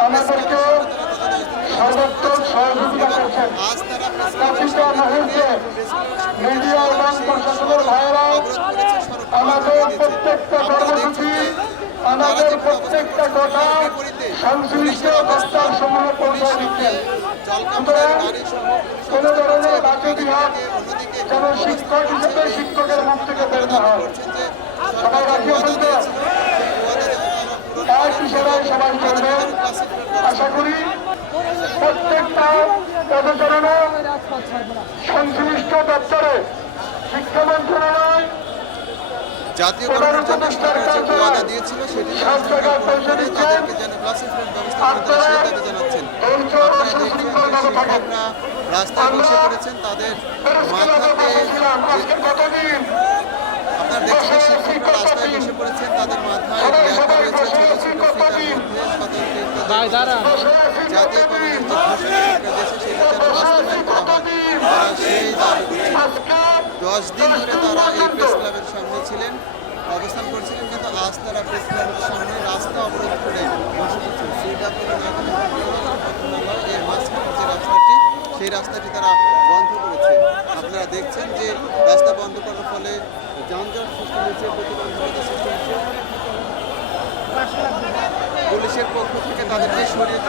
আমাদেরকে সর্বোত্তম সহযোগিতা করছেন প্রতিটা মুহূর্তে মিডিয়া এবং প্রশাসনের ভাইরা আমাদের প্রত্যেকটা কর্মসূচি আমাদের প্রত্যেকটা কথা তার সংশ্লিষ্ট অবস্থান সমূহ গাড়ি সহ কোন ধরনের বাকি বিভাগ যেন শিক্ষক হিসেবে শিক্ষকের মুখ থেকে বের না হয়। সবাই রাজি আছেন তো এক হিসেবে সবাই চলবেন আশা করি প্রত্যেকটা পদচারণা সংশ্লিষ্ট দপ্তরে শিক্ষা মন্ত্রণালয় জাতীয় কর্মের জন্য সরকার যে ওয়াদা দিয়েছিল সেটি তাদেরকে যেন ক্লাসিফাইড ব্যবস্থা করে দাবি জানাচ্ছেন আপনারা দেখছেন শিক্ষকরা রাস্তায় বসে পড়েছেন তাদের মাথাতে আপনারা দেখছেন শিক্ষকরা রাস্তায় বসে পড়েছেন তাদের মাথায় লেখা রয়েছে ছোট ছোট ফিতার মধ্যে সতর্ক জাতীয় যে ঘোষণা সরকার সেটা যেন বাস্তবায়ন করা হয় সেই দাবি দশ দিন ধরে তারা এই প্রেস ক্লাবের সামনে ছিলেন, অবস্থান করছিলেন, কিন্তু আজ তারা প্রেস ক্লাবের সামনে রাস্তা অবরোধ করে মাঝখানে যে রাস্তাটি, সেই রাস্তাটি তারা বন্ধ করেছে। আপনারা দেখছেন যে রাস্তা বন্ধ করার ফলে যানজট সৃষ্টি হয়েছে প্রতিবন্ধকতা সৃষ্টি হয়েছে। পুলিশের পক্ষ থেকে তাদেরকে সরিয়ে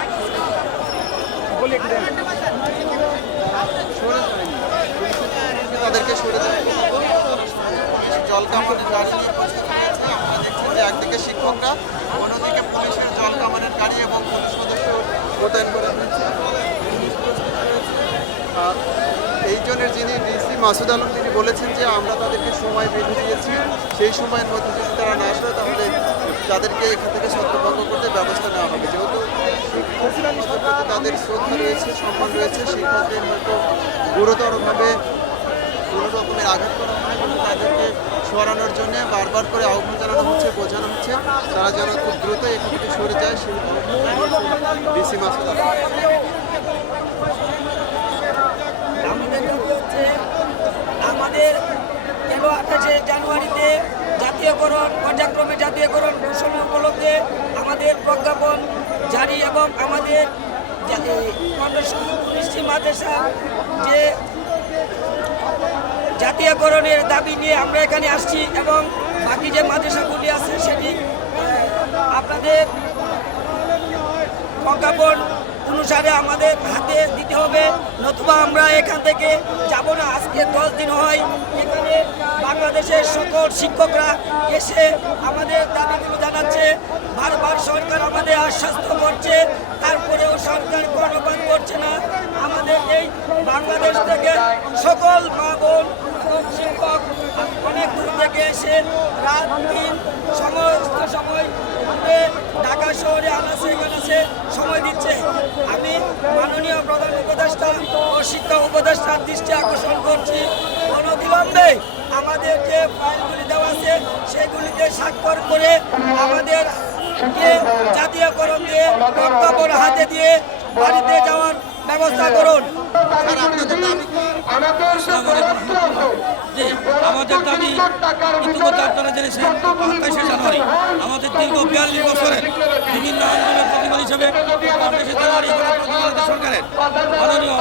সরে তাদেরকে সরে জল কামানের গাড়ি যে একদিকে শিক্ষকরা, অন্যদিকে পুলিশের জল কামানের গাড়ি এবং পুলিশ সদস্য মোতায়েন করা এই জনের যিনি ডিসি মাসুদ আলম, তিনি বলেছেন যে আমরা তাদেরকে সময় বেঁধে দিয়েছি। সেই সময়ের মধ্যে যদি তারা না আসে, তাহলে তাদেরকে এখান থেকে ছত্রভঙ্গ করতে ব্যবস্থা নেওয়া হবে। যেহেতু তাদের শ্রদ্ধা রয়েছে, সম্মান রয়েছে, শিক্ষকদের হয়তো গুরুতরভাবে কোনো রকমের আঘাত করা হয় এবং তাদেরকে সরানোর জন্য বারবার করে আহ্বান জানানো হচ্ছে, বোঝানো হচ্ছে। তারা যেন খুব দ্রুত এখান থেকে সরে যায়, সেই ডিসি মাসুদ আমাদের গেল আঠাশে জানুয়ারিতে জাতীয়করণ, পর্যায়ক্রমে জাতীয়করণ ঘোষণা উপলক্ষে আমাদের প্রজ্ঞাপন জারি এবং আমাদের পুলিশি মাদ্রাসা যে জাতীয়করণের দাবি নিয়ে আমরা এখানে আসছি এবং বাকি যে মাদ্রাসাগুলি আছে সেটি আপনাদের প্রজ্ঞাপন অনুসারে আমাদের হাতে দিতে হবে, নতুবা আমরা এখান থেকে যাব না। আজকে দশ দিন হয় এখানে বাংলাদেশের সকল শিক্ষকরা এসে আমাদের দাবিগুলো জানাচ্ছে। বারবার সরকার আমাদের আশ্বস্ত করছে, তারপরেও সরকার কর্ণপাত করছে না। আমাদের এই বাংলাদেশ থেকে সকল মা বোন এবং শিক্ষক অনেক থেকে এসে রাত দিন সমস্ত সময় ঢাকা শহরে আনাসে কানাসে সময় দিচ্ছে। আমি মাননীয় প্রধান উপদেষ্টা ও শিক্ষা উপদেষ্টার দৃষ্টি আকর্ষণ করছি। অনবিলম্বে আমাদের যে ফাইলগুলি দেওয়া আছে, সেগুলিতে স্বাক্ষর করে আমাদের জাতীয়করণ দিয়ে প্রজ্ঞাপন হাতে দিয়ে বাড়িতে যাওয়ার ব্যবস্থা করুন। আমাদের যে বরাদ্দ আছে, যে আমাদের দাবি ইতিমধ্যে আপনারা জেনেছেন আঠাশে জানুয়ারি। আমাদের দীর্ঘ বিয়াল্লিশ বছরের বিভিন্ন আন্দোলনের প্রতিবাদ হিসেবে আঠাশে জানুয়ারি প্রতিবাদ সরকারের মাননীয়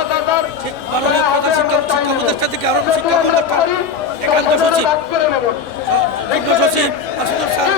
মাননীয় প্রধান শিক্ষা শিক্ষা উপদেষ্টা থেকে আরও শিক্ষা একান্ত সচিব সচিব স্যার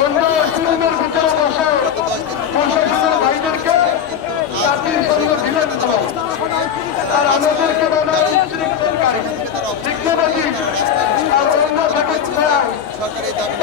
অন্য স্টুডেন্টের ভিতরে বসে প্রশাসনের ভাইদেরকে দিলেন না। আর আমাদেরকে চায় সরকার এই দাবি